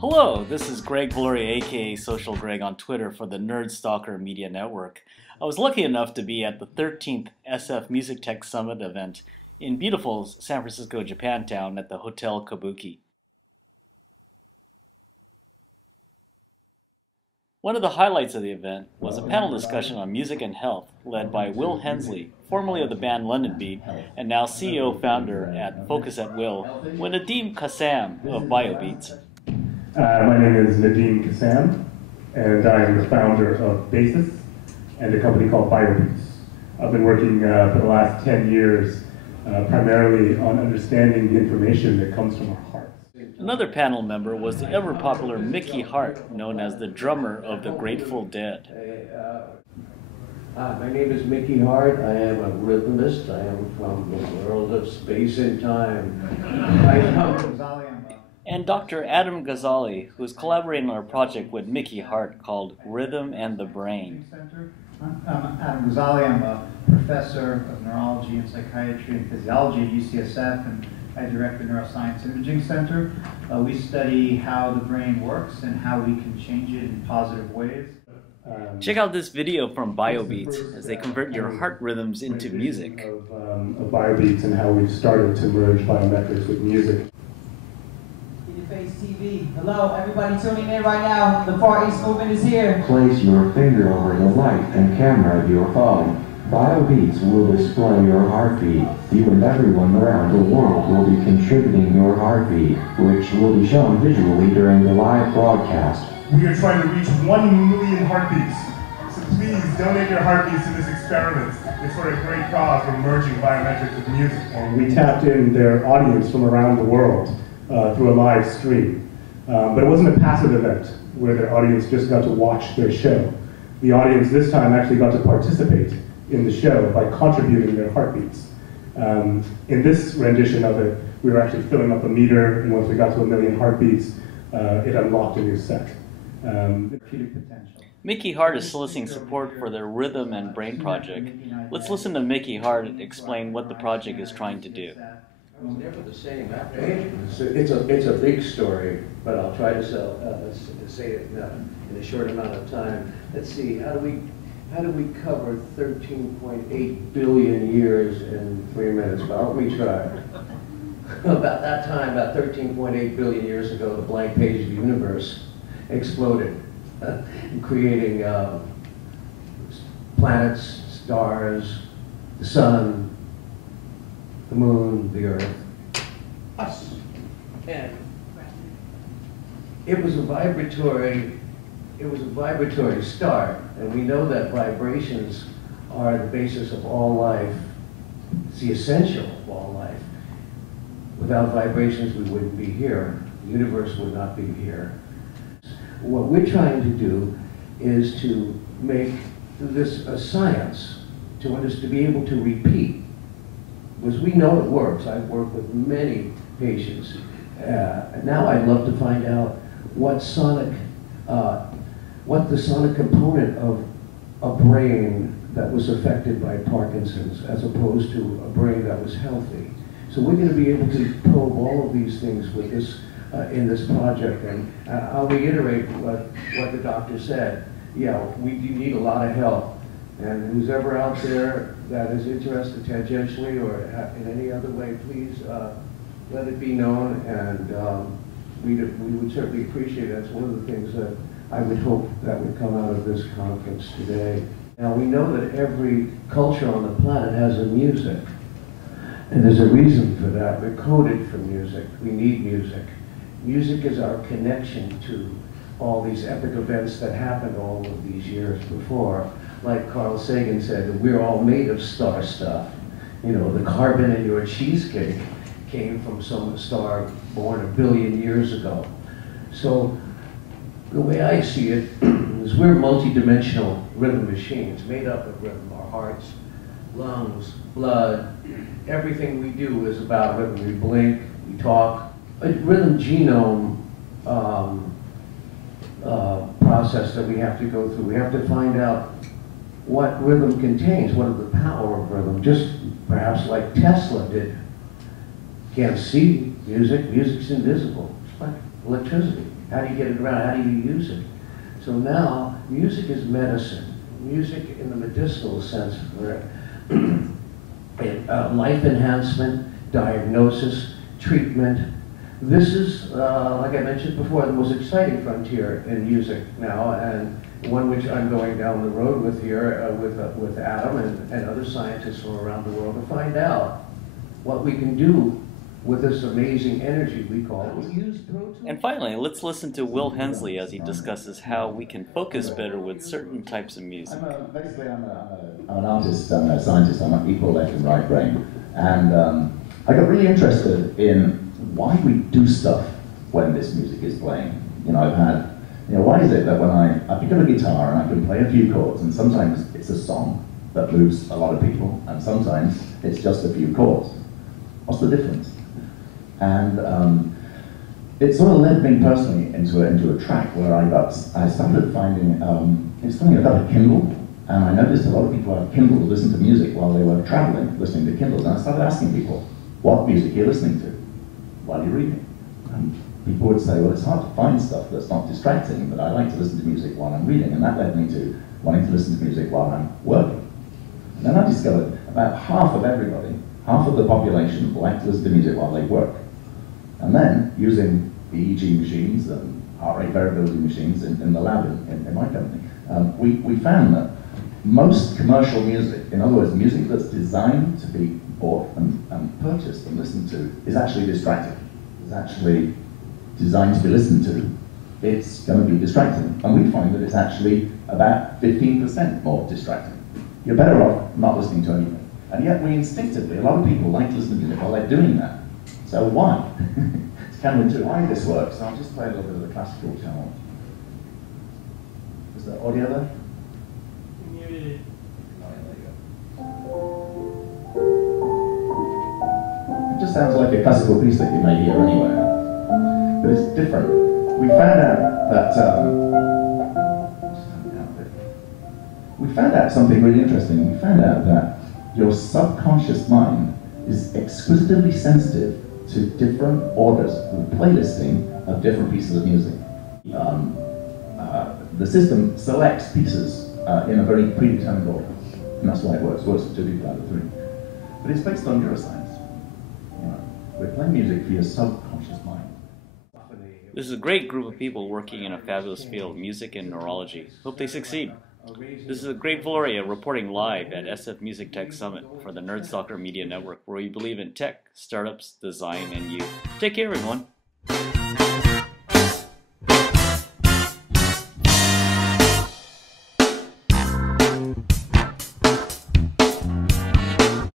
Hello, this is Greg Valori, aka Social Greg on Twitter for the Nerd Stalker Media Network. I was lucky enough to be at the 13th SF MusicTech Summit event in beautiful San Francisco Japantown at the Hotel Kabuki. One of the highlights of the event was a panel discussion on music and health led by Will Hensley, formerly of the band Londonbeat, and now CEO-founder at Focus at Will, with Nadim Kassam of BioBeats. My name is Nadim Kassam, and I am the founder of Basis and a company called BioBeats. I've been working for the last 10 years primarily on understanding the information that comes from our hearts. Another panel member was the ever-popular Mickey Hart, known as the drummer of the Grateful Dead. My name is Mickey Hart. I am a rhythmist. I am from the world of space and time. And Dr. Adam Ghazali, who is collaborating on a project with Mickey Hart called Rhythm and the Brain. I'm Adam Ghazali. I'm a professor of neurology and psychiatry and physiology at UCSF, and I direct the Neuroscience Imaging Center. We study how the brain works and how we can change it in positive ways. Check out this video from BioBeats as they convert your heart rhythms into music. Of BioBeats and how we've started to merge biometrics with music. Face TV. Hello, everybody tuning in right now. The Far East movement is here. Place your finger over the light and camera of your phone. BioBeats will display your heartbeat. You and everyone around the world will be contributing your heartbeat, which will be shown visually during the live broadcast. We are trying to reach 1 million heartbeats. So please donate your heartbeats to this experiment. It's for a great cause for merging biometrics with music. And we tapped in their audience from around the world through a live stream. But it wasn't a passive event where their audience just got to watch their show. The audience this time actually got to participate in the show by contributing their heartbeats. In this rendition of it, we were actually filling up a meter, and once we got to 1 million heartbeats, it unlocked a new set. Mickey Hart is soliciting support for their Rhythm and Brain project. Let's listen to Mickey Hart explain what the project is trying to do. It's never the same it's a big story, but I'll try to say it in a short amount of time. Let's see, how do we cover 13.8 billion years in 3 minutes? Well, let me try. About that time, about 13.8 billion years ago, the blank page of the universe exploded, creating planets, stars, the sun, the moon, the earth, us. And it was a vibratory start, and we know that vibrations are the basis of all life. It's the essential of all life. Without vibrations, we wouldn't be here. The universe would not be here. What we're trying to do is to make this a science, to be able to repeat. Because we know it works. I've worked with many patients. Now I'd love to find out what the sonic component of a brain that was affected by Parkinson's as opposed to a brain that was healthy. So we're going to be able to probe all of these things with this in this project. And I'll reiterate what the doctor said. Yeah, you need a lot of help. And who's ever out there that is interested tangentially or in any other way, please let it be known, and we would certainly appreciate it. That's one of the things that I would hope that would come out of this conference today. Now, we know that every culture on the planet has a music, and there's a reason for that. We're coded for music. We need music. Music is our connection to all these epic events that happened all of these years before. Like Carl Sagan said, we're all made of star stuff. You know, the carbon in your cheesecake came from some star born 1 billion years ago. So the way I see it is we're multi-dimensional rhythm machines made up of rhythm. Our hearts, lungs, blood, everything we do is about rhythm. We blink, we talk. A rhythm genome process that we have to go through. We have to find out what rhythm contains, what is the power of rhythm, just perhaps like Tesla did. Can't see music, music's invisible. It's like electricity. How do you get it around? How do you use it? So now, music is medicine. Music in the medicinal sense, where life enhancement, diagnosis, treatment. This is, like I mentioned before, the most exciting frontier in music now, and one which I'm going down the road with here with Adam and other scientists from around the world to find out what we can do with this amazing energy we call it. And finally, let's listen to Will Hensley as he discusses how we can focus better with certain types of music. Basically, I'm an artist, I'm a scientist, I'm an equal left and right brain. And I got really interested in why we do stuff when this music is playing. You know, why is it that when I pick up a guitar and I can play a few chords, and sometimes it's a song that moves a lot of people, and sometimes it's just a few chords. What's the difference? And it sort of led me personally into a track where I started finding, it's funny, I got a Kindle, and I noticed a lot of people had Kindle to listen to music while they were traveling, listening to Kindles, and I started asking people, what music are you listening to while you're reading? And people would say, well, it's hard to find stuff that's not distracting, but I like to listen to music while I'm reading, and that led me to wanting to listen to music while I'm working. And then I discovered about half of everybody, half of the population, like to listen to music while they work. And then, using EEG machines and heart rate variability machines in the lab in my company, we found that most commercial music, in other words, music that's designed to be bought and purchased and listened to, is actually distracting. It's actually designed to be listened to. It's going to be distracting. And we find that it's actually about 15% more distracting. You're better off not listening to anything. And yet we instinctively, a lot of people like to listen to music while they're doing that. So why? It's counterintuitive. Why this works? So I'll just play a little bit of the classical channel. Is there audio there? Muted. It just sounds like a classical piece that you may hear anywhere, but it's different. We found out that something really interesting. We found out that your subconscious mind is exquisitely sensitive to different orders, the playlisting of different pieces of music. The system selects pieces in a very predetermined order, and that's why it works. It works for 2 people out of 3. But it's based on neuroscience. You know, we're playing music for your subconscious mind. This is a great group of people working in a fabulous field, music and neurology. Hope they succeed. This is Greg Valoria reporting live at SF MusicTech Summit for the Nerdstalker Media Network, where we believe in tech, startups, design, and you. Take care, everyone.